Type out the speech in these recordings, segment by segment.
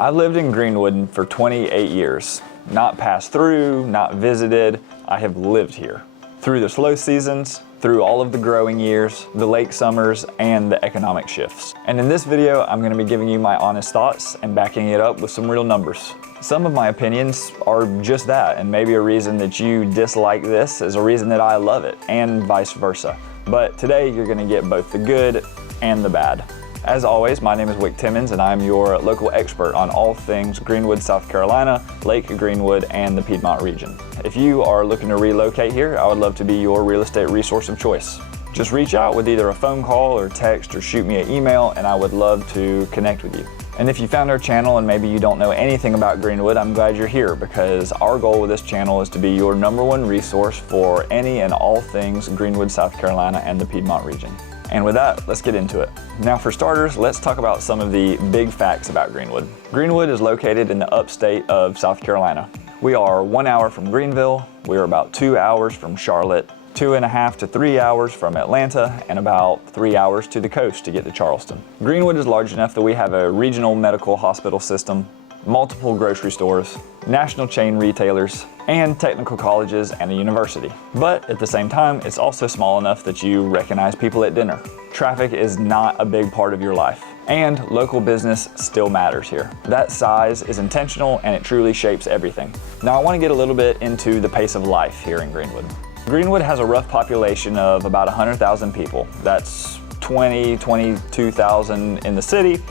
I lived in Greenwood for 28 years. Not passed through, not visited, I have lived here. Through the slow seasons, through all of the growing years, the late summers, and the economic shifts. And in this video, I'm gonna be giving you my honest thoughts and backing it up with some real numbers. Some of my opinions are just that, and maybe a reason that you dislike this is a reason that I love it, and vice versa. But today, you're gonna get both the good and the bad. As always, my name is Wick Timmons, and I'm your local expert on all things Greenwood, South Carolina, Lake Greenwood, and the Piedmont region. If you are looking to relocate here, I would love to be your real estate resource of choice. Just reach out with either a phone call or text or shoot me an email, and I would love to connect with you. And if you found our channel and maybe you don't know anything about Greenwood, I'm glad you're here, because our goal with this channel is to be your #1 resource for any and all things Greenwood, South Carolina, and the Piedmont region. And with that, let's get into it. Now for starters, let's talk about some of the big facts about Greenwood. Greenwood is located in the upstate of South Carolina. We are 1 hour from Greenville, we are about 2 hours from Charlotte, 2.5 to 3 hours from Atlanta, and about 3 hours to the coast to get to Charleston. Greenwood is large enough that we have a regional medical hospital system, multiple grocery stores, national chain retailers, and technical colleges and a university. But at the same time, it's also small enough that you recognize people at dinner. Traffic is not a big part of your life, and local business still matters here. That size is intentional, and it truly shapes everything. Now I want to get a little bit into the pace of life here in Greenwood. Greenwood has a rough population of about 100,000 people. That's 22,000 in the city,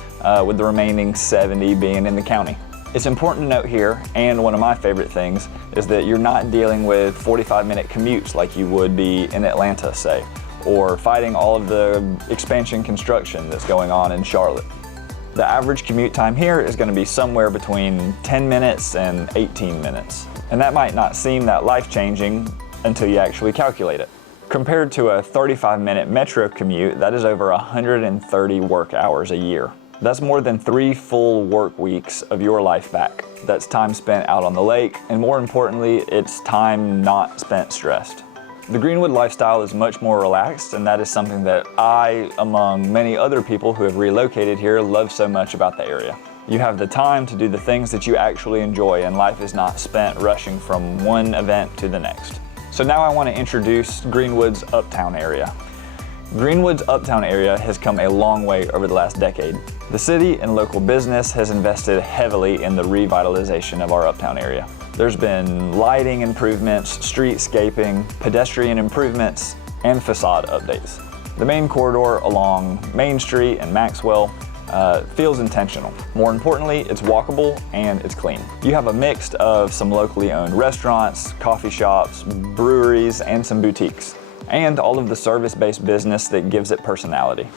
with the remaining 70 being in the county. It's important to note here, and one of my favorite things, is that you're not dealing with 45-minute commutes like you would be in Atlanta, say, or fighting all of the expansion construction that's going on in Charlotte. The average commute time here is going to be somewhere between 10 minutes and 18 minutes. And that might not seem that life-changing until you actually calculate it. Compared to a 35-minute metro commute, that is over 130 work hours a year. That's more than 3 full work weeks of your life back. That's time spent out on the lake, and more importantly, it's time not spent stressed. The Greenwood lifestyle is much more relaxed, and that is something that I, among many other people who have relocated here, love so much about the area. You have the time to do the things that you actually enjoy, and life is not spent rushing from one event to the next. So now I want to introduce Greenwood's uptown area. Greenwood's uptown area has come a long way over the last decade. The city and local business has invested heavily in the revitalization of our uptown area. There's been lighting improvements, streetscaping, pedestrian improvements, and facade updates. The main corridor along Main Street and Maxwell feels intentional. More importantly, it's walkable and it's clean. You have a mix of some locally owned restaurants, coffee shops, breweries, and some boutiques, and all of the service-based business that gives it personality.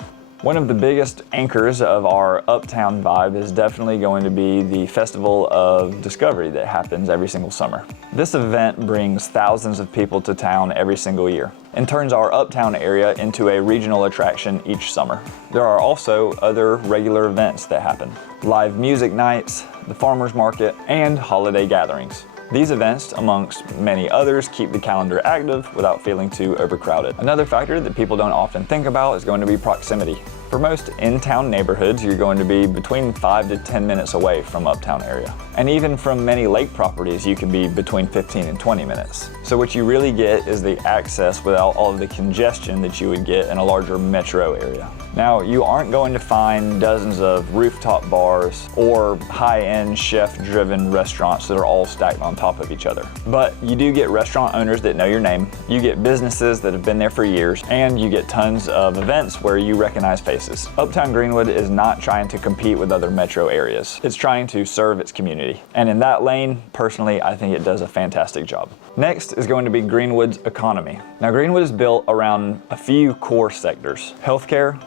One of the biggest anchors of our uptown vibe is definitely going to be the Festival of Discovery that happens every single summer. This event brings thousands of people to town every single year and turns our uptown area into a regional attraction each summer. There are also other regular events that happen: live music nights, the farmers market, and holiday gatherings. These events, amongst many others, keep the calendar active without feeling too overcrowded. Another factor that people don't often think about is going to be proximity. For most in-town neighborhoods, you're going to be between 5 to 10 minutes away from uptown area. And even from many lake properties, you can be between 15 and 20 minutes. So what you really get is the access without all of the congestion that you would get in a larger metro area. Now, you aren't going to find dozens of rooftop bars or high-end chef-driven restaurants that are all stacked on top of each other. But you do get restaurant owners that know your name, you get businesses that have been there for years, and you get tons of events where you recognize faces. Uptown Greenwood is not trying to compete with other metro areas. It's trying to serve its community. And in that lane, personally, I think it does a fantastic job. Next is going to be Greenwood's economy. Now, Greenwood is built around a few core sectors: healthcare,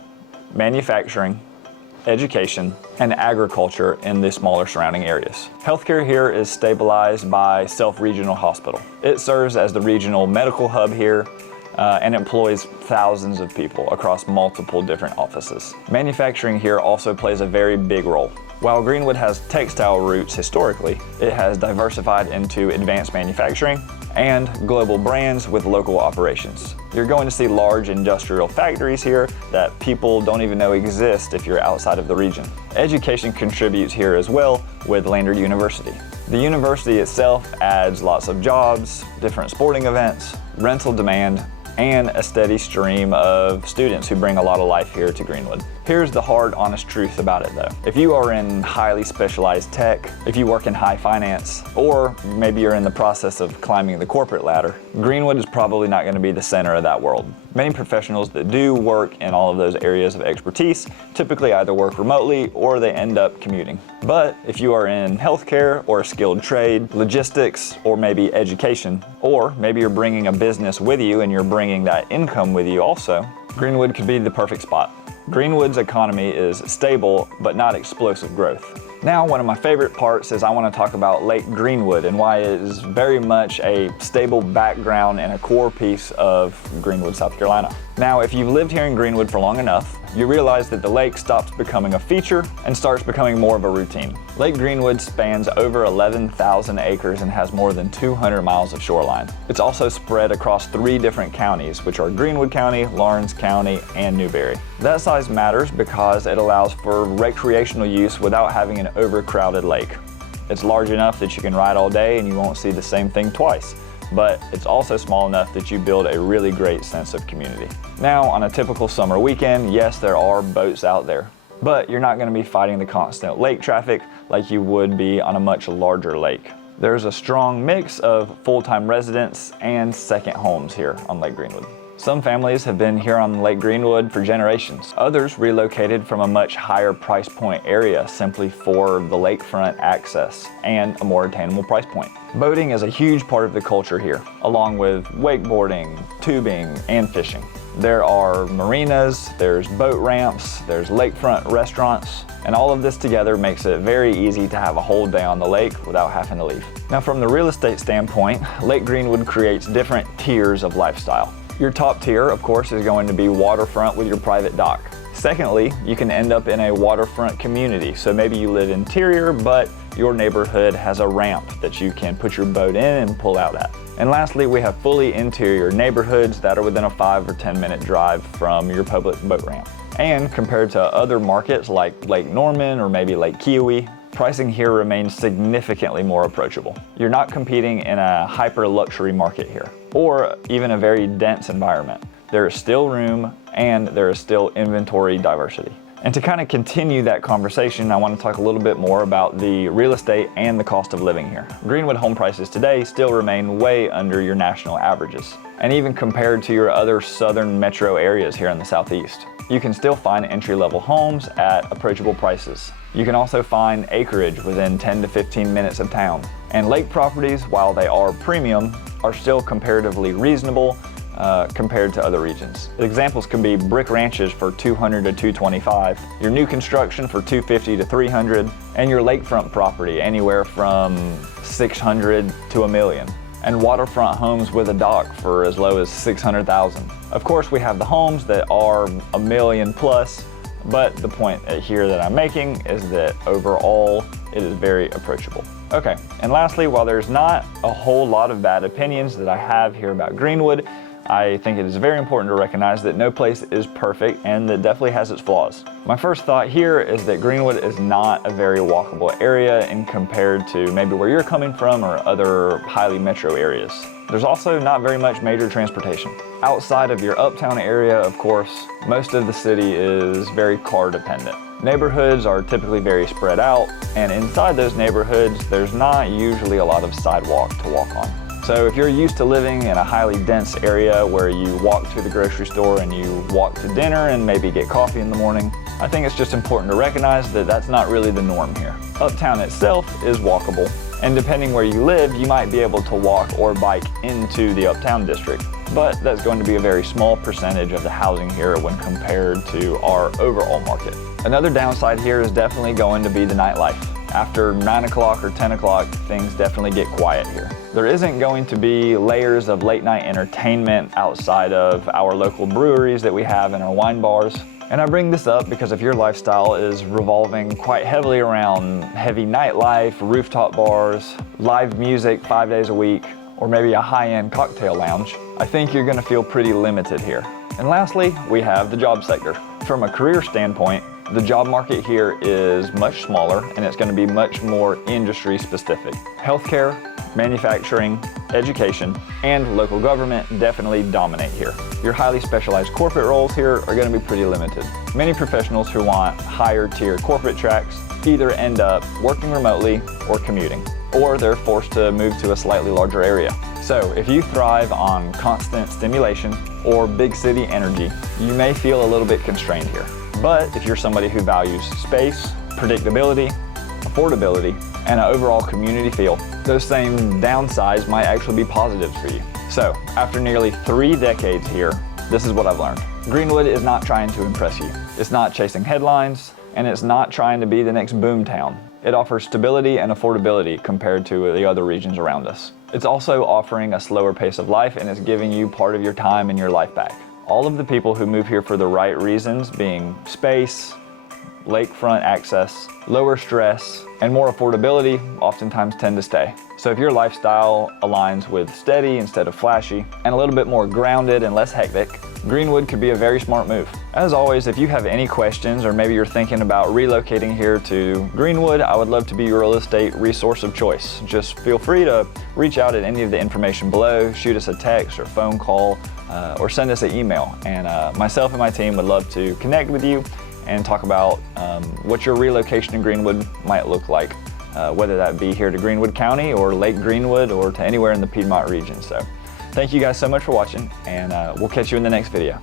manufacturing, education, and agriculture in the smaller surrounding areas. Healthcare here is stabilized by Self Regional Hospital. It serves as the regional medical hub here, and employs thousands of people across multiple different offices. Manufacturing here also plays a very big role. While Greenwood has textile roots historically, it has diversified into advanced manufacturing and global brands with local operations. You're going to see large industrial factories here that people don't even know exist if you're outside of the region. Education contributes here as well with Lander University. The university itself adds lots of jobs, different sporting events, rental demand, and a steady stream of students who bring a lot of life here to Greenwood. Here's the hard, honest truth about it though. If you are in highly specialized tech, if you work in high finance, or maybe you're in the process of climbing the corporate ladder, Greenwood is probably not going to be the center of that world. Many professionals that do work in all of those areas of expertise typically either work remotely or they end up commuting. But if you are in healthcare or a skilled trade, logistics, or maybe education, or maybe you're bringing a business with you and you're bringing that income with you also, Greenwood could be the perfect spot. Greenwood's economy is stable, but not explosive growth. Now, one of my favorite parts is I want to talk about Lake Greenwood and why it is very much a stable background and a core piece of Greenwood, South Carolina. Now, if you've lived here in Greenwood for long enough, you realize that the lake stops becoming a feature and starts becoming more of a routine. Lake Greenwood spans over 11,000 acres and has more than 200 miles of shoreline. It's also spread across 3 different counties, which are Greenwood County, Lawrence County, and Newberry. That size matters because it allows for recreational use without having an overcrowded lake. It's large enough that you can ride all day and you won't see the same thing twice. But it's also small enough that you build a really great sense of community. Now, on a typical summer weekend, yes, there are boats out there, but you're not going to be fighting the constant lake traffic like you would be on a much larger lake. There's a strong mix of full-time residents and second homes here on Lake Greenwood. Some families have been here on Lake Greenwood for generations. Others relocated from a much higher price point area simply for the lakefront access and a more attainable price point. Boating is a huge part of the culture here, along with wakeboarding, tubing, and fishing. There are marinas, there's boat ramps, there's lakefront restaurants, and all of this together makes it very easy to have a whole day on the lake without having to leave. Now, from the real estate standpoint, Lake Greenwood creates different tiers of lifestyle. Your top tier, of course, is going to be waterfront with your private dock. Secondly, you can end up in a waterfront community. So maybe you live interior, but your neighborhood has a ramp that you can put your boat in and pull out at. And lastly, we have fully interior neighborhoods that are within a 5 or 10 minute drive from your public boat ramp. And compared to other markets like Lake Norman or maybe Lake Kiowee, pricing here remains significantly more approachable. You're not competing in a hyper luxury market here, or even a very dense environment. There is still room and there is still inventory diversity. And to kind of continue that conversation, I want to talk a little bit more about the real estate and the cost of living here. Greenwood home prices today still remain way under your national averages, and even compared to your other southern metro areas here in the southeast. You can still find entry-level homes at approachable prices. You can also find acreage within 10 to 15 minutes of town. And lake properties, while they are premium, are still comparatively reasonable compared to other regions. Examples can be brick ranches for $200 to $225, your new construction for $250 to $300, and your lakefront property anywhere from $600 to $1 million. And waterfront homes with a dock for as low as $600,000. Of course, we have the homes that are $1 million plus, but the point here that I'm making is that overall, it is very approachable. Okay, and lastly, while there's not a whole lot of bad opinions that I have here about Greenwood, I think it is very important to recognize that no place is perfect and that definitely has its flaws. My first thought here is that Greenwood is not a very walkable area in compared to maybe where you're coming from or other highly metro areas. There's also not very much major transportation. Outside of your uptown area, of course, most of the city is very car dependent. Neighborhoods are typically very spread out, and inside those neighborhoods, there's not usually a lot of sidewalk to walk on. So if you're used to living in a highly dense area where you walk to the grocery store and you walk to dinner and maybe get coffee in the morning, I think it's just important to recognize that that's not really the norm here. Uptown itself is walkable, and depending where you live, you might be able to walk or bike into the uptown district, but that's going to be a very small percentage of the housing here when compared to our overall market. Another downside here is definitely going to be the nightlife. After 9 o'clock or 10 o'clock, things definitely get quiet here. There isn't going to be layers of late night entertainment outside of our local breweries that we have in our wine bars. And I bring this up because if your lifestyle is revolving quite heavily around heavy nightlife, rooftop bars, live music 5 days a week, or maybe a high-end cocktail lounge, I think you're going to feel pretty limited here. And lastly, we have the job sector. From a career standpoint, the job market here is much smaller and it's going to be much more industry specific. Healthcare, manufacturing, education, and local government definitely dominate here. Your highly specialized corporate roles here are going to be pretty limited. Many professionals who want higher tier corporate tracks either end up working remotely or commuting, or they're forced to move to a slightly larger area. So if you thrive on constant stimulation or big city energy, you may feel a little bit constrained here. But if you're somebody who values space, predictability, affordability, and an overall community feel, those same downsides might actually be positives for you. So after nearly 3 decades here, this is what I've learned. Greenwood is not trying to impress you. It's not chasing headlines, and it's not trying to be the next boom town. It offers stability and affordability compared to the other regions around us. It's also offering a slower pace of life, and it's giving you part of your time and your life back. All of the people who move here for the right reasons, being space, lakefront access, lower stress, and more affordability, oftentimes tend to stay. So if your lifestyle aligns with steady instead of flashy, and a little bit more grounded and less hectic, Greenwood could be a very smart move. As always, if you have any questions, or maybe you're thinking about relocating here to Greenwood, I would love to be your real estate resource of choice. Just feel free to reach out at any of the information below, shoot us a text or phone call, or send us an email. And myself and my team would love to connect with you and talk about what your relocation in Greenwood might look like, whether that be here to Greenwood County or Lake Greenwood or to anywhere in the Piedmont region. So thank you guys so much for watching, and we'll catch you in the next video.